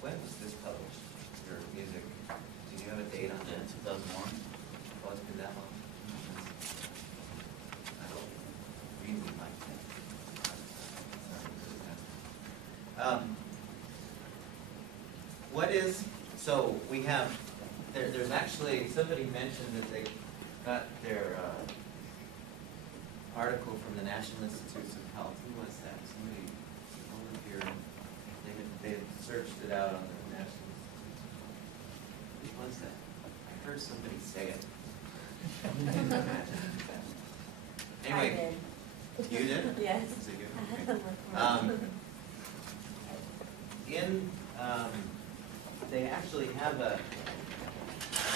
when was this published, your music? Do you have a date on Yeah, that? 2001. Oh, it's been that long? I don't really like that. What is, so we have, there's actually, somebody mentioned that they got their article from the National Institutes of Health. Who was that? Somebody over here, they had searched it out on the National Institutes of Health. Who was that? I heard somebody say it. Anyway, I did. you did? Yes. Is it you? Okay. They actually have a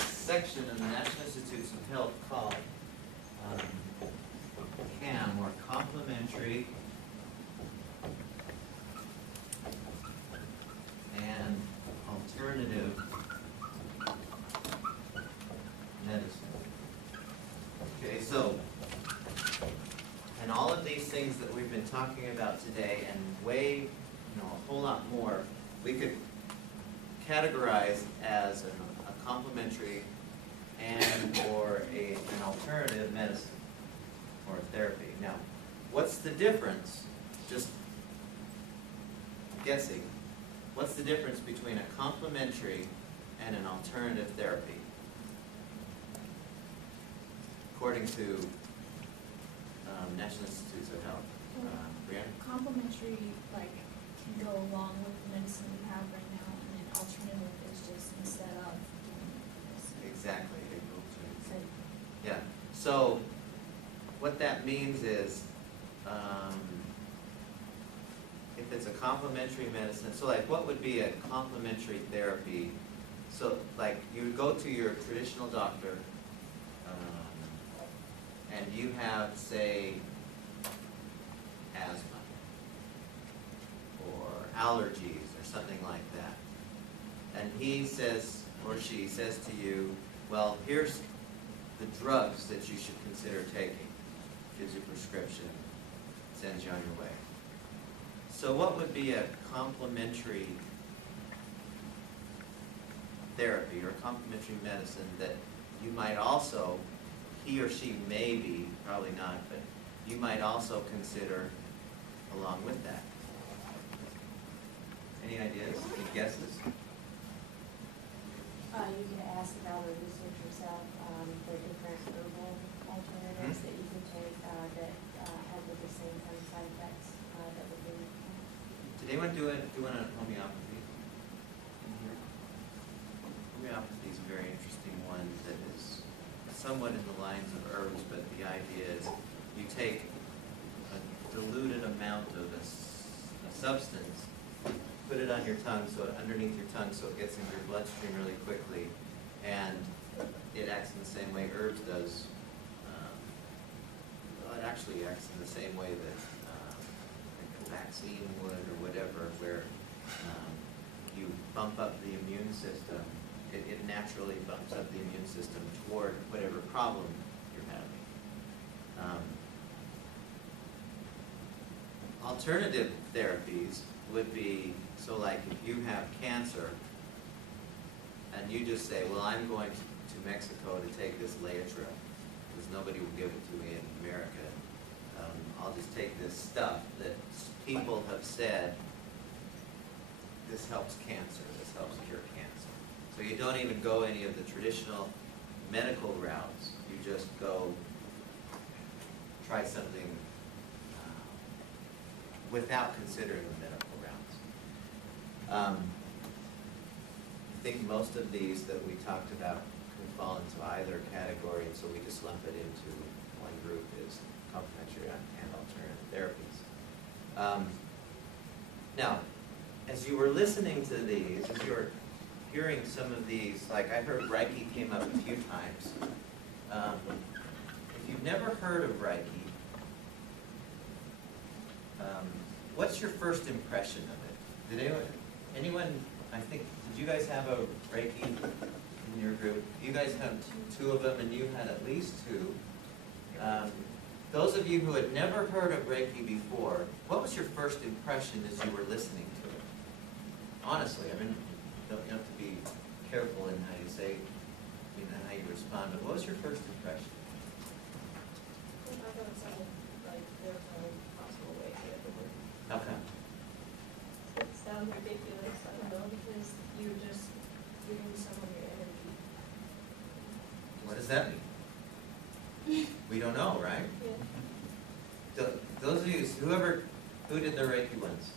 section in the National Institutes of Health called CAM, or Complementary and Alternative Medicine. Okay, so, and all of these things that we've been talking about today, and a whole lot more, we could categorize as a complementary and or an alternative medicine or therapy. Now, what's the difference? Just guessing. What's the difference between a complementary and an alternative therapy? According to National Institutes of Health. Brianna? Complementary, like, can go along with the medicine we have right now, and then alternative is just instead of this. Exactly. So, Yeah. So what that means is, if it's a complementary medicine, so like what would be a complementary therapy? So like you would go to your traditional doctor, and you have, say, asthma or allergies or something like that. And he says, or she says to you, well, here's the drugs that you should consider taking. Gives you a prescription, sends you on your way. So what would be a complementary therapy or complementary medicine that you might also, he or she may be, probably not, but you might also consider along with that? Any ideas? Any guesses? You could ask about or research yourself the different herbal alternatives that you can take that have the same kind of side effects that would be. Did anyone do one on homeopathy in here? Homeopathy is a very interesting one that is somewhat in the lines of herbs, but the idea is you take a diluted amount of a substance, put it on your tongue, so underneath your tongue, so it gets into your bloodstream really quickly, and it acts in the same way herbs does. Well, it actually acts in the same way that like a vaccine would, or whatever, where you bump up the immune system. It naturally bumps up the immune system toward whatever problem you're having. Alternative therapies would be, so like if you have cancer and you just say, well, I'm going to Mexico to take this Leotra because nobody will give it to me in America. I'll just take this stuff that people have said, this helps cancer, this helps cure cancer. So you don't even go any of the traditional medical routes. You just go try something without considering the medical routes. I think most of these that we talked about could fall into either category, and so we just lump it into one group is complementary and alternative therapies. Now, as you were listening to these, as you were hearing some of these, like I heard Reiki came up a few times. If you've never heard of Reiki, what's your first impression of it? Did anyone, I think, did you guys have a Reiki in your group? You guys have two of them, and you had at least two. Those of you who had never heard of Reiki before, what was your first impression as you were listening to it? Honestly, I mean, you have to be careful in how you say, how you respond. But what was your first impression? I thought it sounded like there's no possible way to get the word. Okay. It sounds ridiculous, I don't know, because you're just giving someone your energy. What does that mean? We don't know, right? Yeah. Those of you, who did the Reiki ones?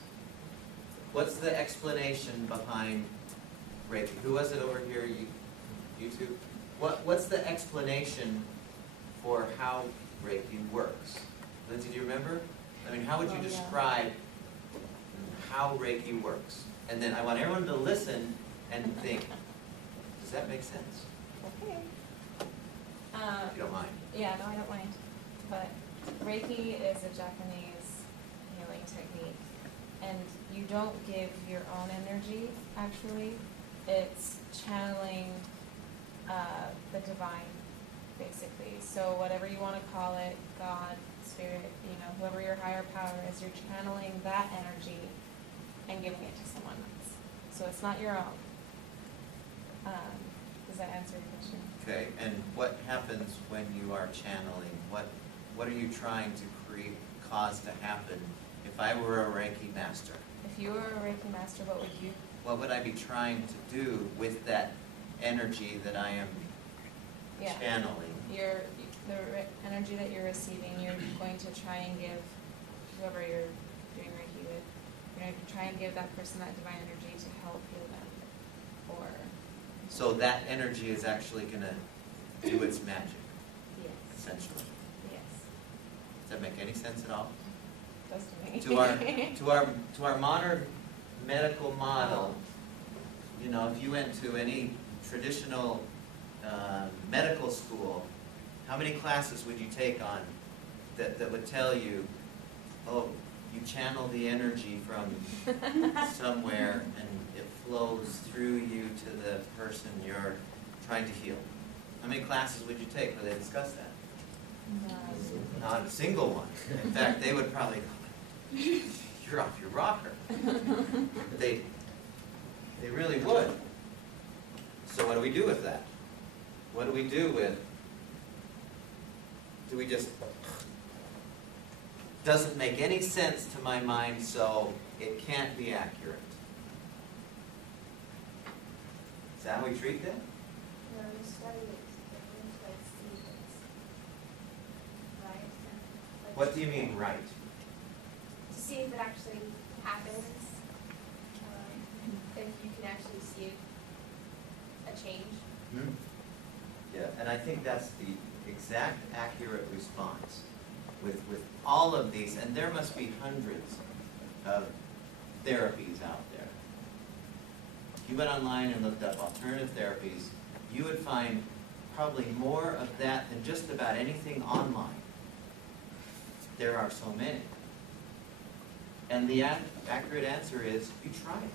What's the explanation behind Reiki? Who was it over here? You two? What's the explanation for how Reiki works? Lindsay, do you remember? I mean, how would you describe how Reiki works? And then I want everyone to listen and think, does that make sense? Okay. If you don't mind. Yeah, no, I don't mind. But Reiki is a Japanese healing technique. And you don't give your own energy, actually. It's channeling the divine, basically. So whatever you want to call it, God, spirit, whoever your higher power is, you're channeling that energy and giving it to someone else. So it's not your own. Does that answer your question? Okay, and what happens when you are channeling? What are you trying to cause to happen? If I were a Reiki master, If you were a Reiki master, what would you? what would I be trying to do with that energy that I am channeling? Energy that you're receiving, you're going to try and give whoever you're doing Reiki with, you're going to try and give that person that divine energy to help heal them. Or So that energy is actually going to do its magic, yes, essentially. yes, Does that make any sense at all? does to me. To our modern medical model, if you went to any traditional medical school, how many classes would you take on that would tell you, oh, you channel the energy from somewhere and it flows through you to the person you're trying to heal? How many classes would you take where they discuss that? Not a single one. In fact, they would probably go, you're off your rocker. They really would. So what do we do with that? What do we do with, do we just, doesn't make any sense to my mind, so it can't be accurate. Is that how we treat them? No, you study it to like see things. Right? Like, What do you mean, right? to see if it actually happens, if you can actually see a change. Hmm? Yeah, and I think that's the exact accurate response with all of these, and there must be hundreds of therapies out there. If you went online and looked up alternative therapies, you would find probably more of that than just about anything online. There are so many. And the accurate answer is, you try it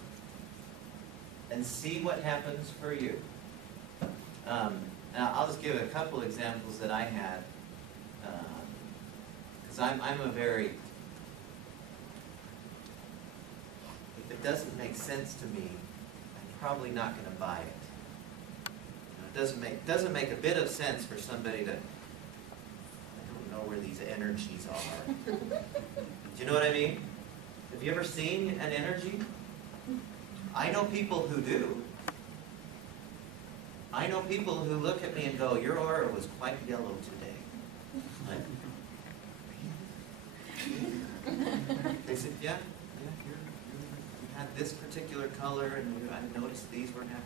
and see what happens for you. Now, I'll just give a couple examples that I had, because I'm a very, if it doesn't make sense to me, I'm probably not going to buy it. It doesn't make a bit of sense for somebody to, I don't know where these energies are. Do you know what I mean? Have you ever seen an energy? I know people who do. I know people who look at me and go, your aura was quite yellow today. Like, they said, yeah, you had this particular color, and I noticed these were happening.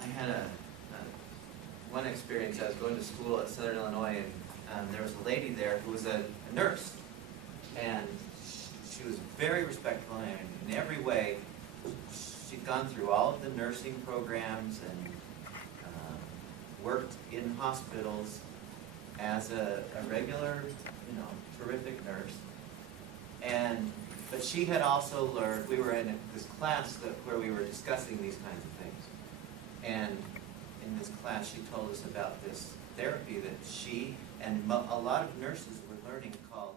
I had one experience. I was going to school at Southern Illinois, and there was a lady there who was a nurse, and she was very respectful, and in every way, she'd gone through all of the nursing programs and worked in hospitals as a regular, terrific nurse. But she had also learned, we were in this class where we were discussing these kinds of things. And in this class, she told us about this therapy that she and a lot of nurses were learning called